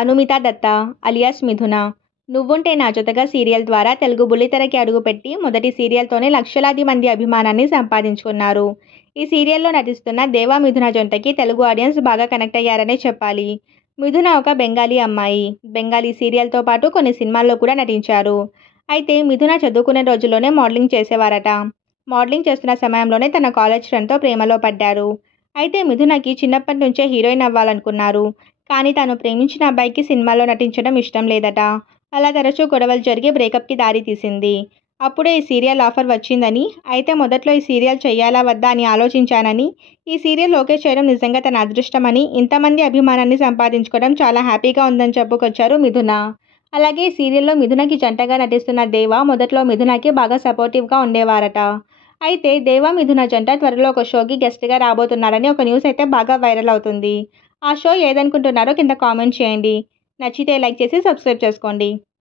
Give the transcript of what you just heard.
అనుమిత దత్త alias మిథున 'నువ్వుంటే నా జతగా' సీరియల్ ద్వారా తెలుగు బుల్లితెరకి అడుగుపెట్టి మొదటి సీరియల్తోనే లక్షలాది మంది అభిమానాన్ని సంపాదించుకున్నారు. ఈ సీరియల్లో నటిస్తున్న దేవా మిథున జంటకి తెలుగు ఆడియన్స్ బాగా కనెక్ట్ అయ్యారనే చెప్పాలి. మిథున ఒక బెంగాలీ అమ్మాయి. బెంగాలీ సీరియల్తో పాటు కొన్ని సినిమాల్లో కూడా నటించారు. అయితే మిథున చదువుకునే రోజుల్లోనే మోడలింగ్ చేసేవారట. మోడలింగ్ చేస్తున్న సమయంలోనే తన కాలేజ్ ఫ్రెండ్తో ప్రేమలో పడ్డారు. అయితే మిథునకి చిన్నప్పటి నుంచే హీరోయిన్ అవ్వాలనుకున్నారు. కానీ తాను ప్రేమించిన అబ్బాయికి సినిమాల్లో నటించడం ఇష్టం లేదట. అలా తరచూ గొడవలు జరిగి బ్రేకప్కి దారి తీసింది. అప్పుడే ఈ సీరియల్ ఆఫర్ వచ్చిందని, అయితే మొదట్లో ఈ సీరియల్ చెయ్యాలా వద్దా అని ఆలోచించానని, ఈ సీరియల్ ఓకే చేయడం నిజంగా తన అదృష్టమని, ఇంతమంది అభిమానాన్ని సంపాదించుకోవడం చాలా హ్యాపీగా ఉందని చెప్పుకొచ్చారు మిథున. అలాగే ఈ సీరియల్లో మిథునకి జంటగా నటిస్తున్న దేవా మొదట్లో మిథునకి బాగా సపోర్టివ్గా ఉండేవారట. అయితే దేవా మిథున జంట త్వరలో ఒక షోకి గెస్ట్గా రాబోతున్నారని ఒక న్యూస్ అయితే బాగా వైరల్ అవుతుంది. ఆ షో ఏదనుకుంటున్నారో కింద కామెంట్ చేయండి. నచ్చితే లైక్ చేసి సబ్స్క్రైబ్ చేసుకోండి.